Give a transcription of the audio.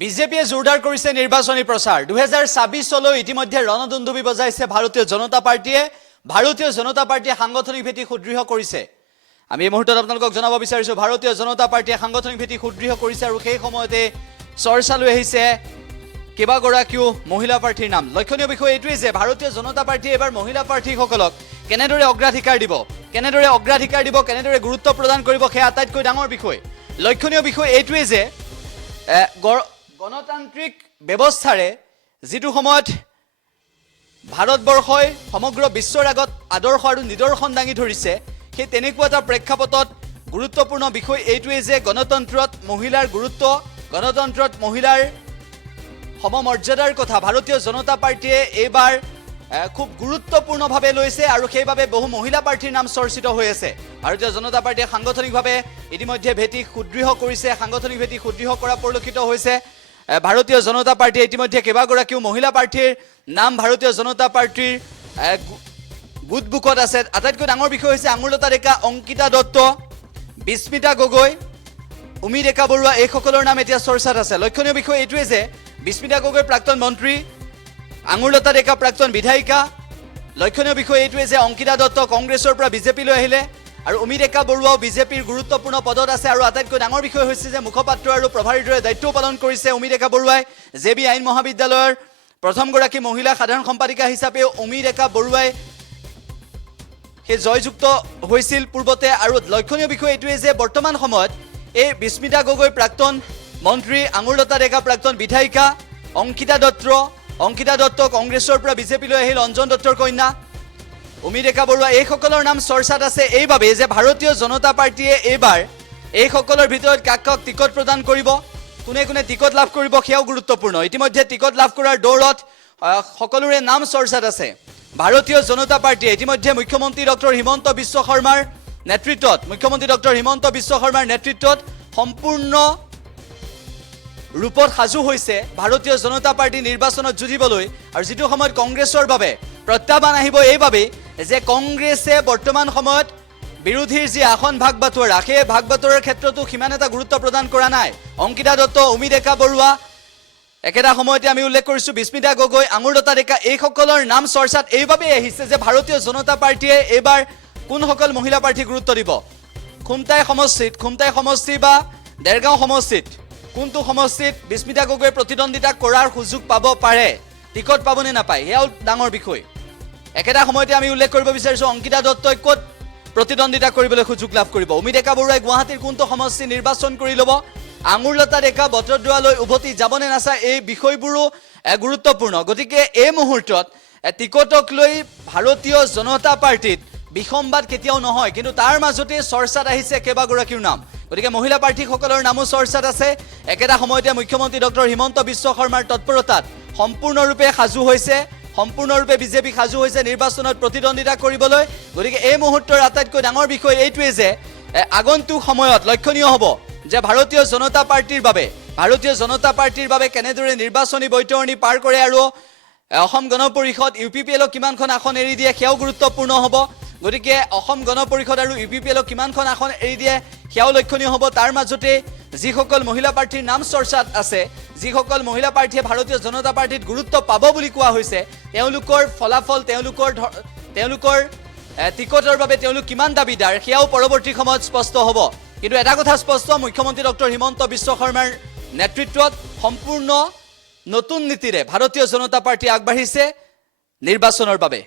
বিজেপিয়ে জোৰদাৰ কৰিছে নিৰ্বাচনী প্ৰচাৰ 2026 লৈ ইতিমধ্যে ৰণদুন্দুবি বজাইছে ভাৰতীয় জনতা পাৰ্টিয়ে সাংগঠনিক ভেটি সুদৃঢ় কৰিছে আমি এই মুহূৰ্তত আপোনালোকক জনাব বিচাৰিছো ভাৰতীয় জনতা পাৰ্টিয়ে সাংগঠনিক ভেটি সুদৃঢ় কৰিছে আৰু সেই সময়তে চৰ্চা লৈ আহিছে কেবাগৰাকীও মহিলা প্ৰাৰ্থীৰ নাম লক্ষণীয় বিষয় এইটোৱে যে ভাৰতীয় জনতা পাৰ্টিয়ে এবাৰ মহিলা প্ৰাৰ্থীসকলক কেনেদৰে অগ্ৰাধিকাৰ দিব কেনেদৰে গুৰুত্ব প্ৰদান কৰিব সেই আটাইতকৈ ডাঙৰ বিষয় লক্ষণীয় বিষয় এইটোৱে যে গণতান্ত্ৰিক ব্যৱস্থাৰে যেটো সময়ত ভাৰতবৰ্ষই সমগ্ৰ বিশ্বৰ আগত আদৰ্শ আৰু নিদৰ্শন দাঙি ধৰিছে সেই তেনেকুৱা এটা প্ৰেক্ষাপটত গুৰুত্বপূৰ্ণ বিষয় এইটোৱে যে গণতন্ত্ৰত মহিলাৰ গুৰুত্ব গণতন্ত্ৰত মহিলাৰ সমমৰ্যাদাৰ কথা ভাৰতীয় জনতা পাৰ্টিয়ে এইবাৰ খুব গুৰুত্বপূৰ্ণভাৱে লৈছে আৰু সেইভাবে বহু মহিলা প্ৰাৰ্থীৰ নাম চৰ্চিত হৈ আছে ভাৰতীয় জনতা পাৰ্টিয়ে সাংগঠনিকভাৱে ইতিমধ্যে ভেটি সুদৃঢ় কৰিছে সাংগঠনিক ভেটি সুদৃঢ় কৰা পৰিলক্ষিত হৈছে ভাৰতীয় জনতা পাৰ্টিয়ে ইতিমধ্যে কেবাগৰাকীও মহিলা প্ৰাৰ্থীৰ নাম ভাৰতীয় জনতা পাৰ্টিৰ গুডবুকত আছে আটাইতকৈ ডাঙৰ বিষয় হৈছে আঙুৰলতা ডেকা অংকিতা দত্ত বিস্মিতা গগৈ উমি ডেকা বৰুৱা এই সকলৰ নাম এতিয়া চৰ্চাত আছে লক্ষণীয় বিষয় এইটোৱে যে বিস্মিতা গগৈ প্ৰাক্তন মন্ত্ৰী আঙুৰলতা ডেকা প্ৰাক্তন বিধায়িকা লক্ষণীয় বিষয় এইটোৱে যে অংকিতা দত্ত কংগ্ৰেছৰ পৰা বিজেপিলৈ আহিলে আৰু উমি ডেকা বৰুৱাও বিজেপিৰ গুৰুত্বপূৰ্ণ পদত আছে আৰু আটাইতকৈ ডাঙৰ বিষয় হৈছে যে মুখপাত্ৰ আৰু প্ৰভাৰীৰ দৰে দায়িত্ব পালন কৰিছে উমি ডেকা বৰুৱাই জেবি আইন মহাবিদ্যালয়ৰ প্ৰথমগৰাকী মহিলা সাধাৰণ সম্পাদিকা হিচাপে উমি ডেকা বৰুৱাই সেই জয়যুক্ত হৈছিল পূৰ্বতে আৰু লক্ষণীয় বিষয় এইটোৱে যে বৰ্তমান সময়ত এই বিস্মিতা গগৈ প্ৰাক্তন মন্ত্ৰী আঙুৰলতা ডেকা প্ৰাক্তন বিধায়িকা অংকিতা দত্ত কংগ্ৰেছৰ পৰা বিজেপিলৈ আহিল অঞ্জন দত্তৰ কন্যা উমি ডেকা বৰুৱা এই সকলৰ নাম চৰ্চাত আছে এইভাবে যে ভাৰতীয় জনতা পাৰ্টিয়ে এইবাৰ এই সকলৰ ভিতৰত কাক টিকট প্ৰদান কৰিব কোনে কোনে টিকট লাভ কৰিব সেয়াও গুৰুত্বপূৰ্ণ ইতিমধ্যে টিকট লাভ কৰাৰ দৌৰত সকলোৰে নাম চৰ্চাত আছে ভাৰতীয় জনতা পাৰ্টিয়ে ইতিমধ্যে মুখ্যমন্ত্ৰী ডক্টৰ হিমন্ত বিশ্ব শৰ্মাৰ নেতৃত্বত সম্পূৰ্ণ ৰূপত সাজু হৈছে ভাৰতীয় জনতা পাৰ্টি নিৰ্বাচনত যুঁজিবলৈ আৰু যেটো সময়ত কংগ্ৰেছৰ বাবে প্ৰত্যাহ্বান আহিব এইভাবে যে কংগ্ৰেছে বৰ্তমান সময়ত বিৰোধীৰ যি আসন ভাগ বাটোৱাৰা সেই ভাগ বাটোৱাৰাৰ ক্ষেত্ৰতো সিমান এটা গুৰুত্ব প্ৰদান কৰা নাই অংকিতা দত্ত উমি ডেকা বৰুৱা একেটা সময়তে আমি উল্লেখ কৰিছো বিস্মিতা গগৈ আঙুৰলতা ডেকা এই সকলৰ নাম চৰ্চাত এইভাবে আহিছে যে ভাৰতীয় জনতা পাৰ্টিয়ে এইবাৰ কোনসকল মহিলা প্ৰাৰ্থী গুৰুত্ব দিব খুমটাই সমষ্টি বা দেৰগাঁও সমষ্টিত কোনটো সমষ্টিত বিস্মিতা গগৈ প্ৰতিদ্বন্দ্বিতা কৰাৰ সুযোগ পাব পাৰে টিকট পাবনে নাপায় হেয়াও ডাঙৰ বিষয় একেটা সময়তে আমি উল্লেখ কৰিব বিচাৰিছো অংকিতা দত্তই ক'ত প্ৰতিদ্বন্দ্বিতা কৰিবলৈ সুযোগ লাভ কৰিব উমি ডেকা বৰুৱাই গুৱাহাটীৰ কোনটো সমষ্টি নিৰ্বাচন কৰি ল'ব আঙুৰলতা ডেকা বটদ্ৰৱালৈ উভতি যাবনে নাচা এই বিষয়বোৰো গুৰুত্বপূৰ্ণ গতিকে এই মুহূৰ্তত টিকটক লৈ ভাৰতীয় জনতা পাৰ্টিত বিসম্বাদ কেতিয়াও নহয় কিন্তু তাৰ মাজতে চৰ্চাত আহিছে কেবাগৰাকীৰ নাম গতিকে মহিলা প্ৰাৰ্থীসকলৰ নামো চৰ্চাত আছে একেটা সময়তে মুখ্যমন্ত্ৰী ডক্টৰ হিমন্ত বিশ্ব শৰ্মাৰ তৎপৰতাত সম্পূৰ্ণৰূপে বিজেপি সাজু হৈছে নিৰ্বাচনত প্ৰতিদ্বন্দ্বিতা কৰিবলৈ গতিকে এই মুহূৰ্তৰ আটাইতকৈ ডাঙৰ বিষয় এইটোৱে যে আগন্তুক সময়ত লক্ষণীয় হ'ব যে ভাৰতীয় জনতা পাৰ্টিৰ বাবে কেনেদৰে নিৰ্বাচনী বৈতৰণি পাৰ কৰে আৰু অসম গণ পৰিষদ ইউপিপিএলক কিমানখন আসন এৰি দিয়ে সেয়াও গুৰুত্বপূৰ্ণ হ'ব গতিকে অসম গণ পৰিষদ আৰু ইউপিপিএলক কিমানখন আসন এৰি দিয়ে সেয়াও লক্ষণীয় হ'ব তাৰ মাজতে যিসকল মহিলা প্ৰাৰ্থীৰ নাম চৰ্চাত আছে যিসকল মহিলা প্ৰাৰ্থীয়ে ভাৰতীয় জনতা পাৰ্টিত গুৰুত্ব পাব বুলি কোৱা হৈছে তেওঁলোকৰ ফলাফল তেওঁলোকৰ টিকটৰ বাবে তেওঁলোক কিমান দাবীদাৰ সেয়াও পৰৱৰ্তী সময়ত স্পষ্ট হ'ব কিন্তু এটা কথা স্পষ্ট মুখ্যমন্ত্ৰী ডক্টৰ হিমন্ত বিশ্ব শৰ্মাৰ নেতৃত্বত সম্পূৰ্ণ নতুন নীতিৰে ভাৰতীয় জনতা পাৰ্টি আগবাঢ়িছে নিৰ্বাচনৰ বাবে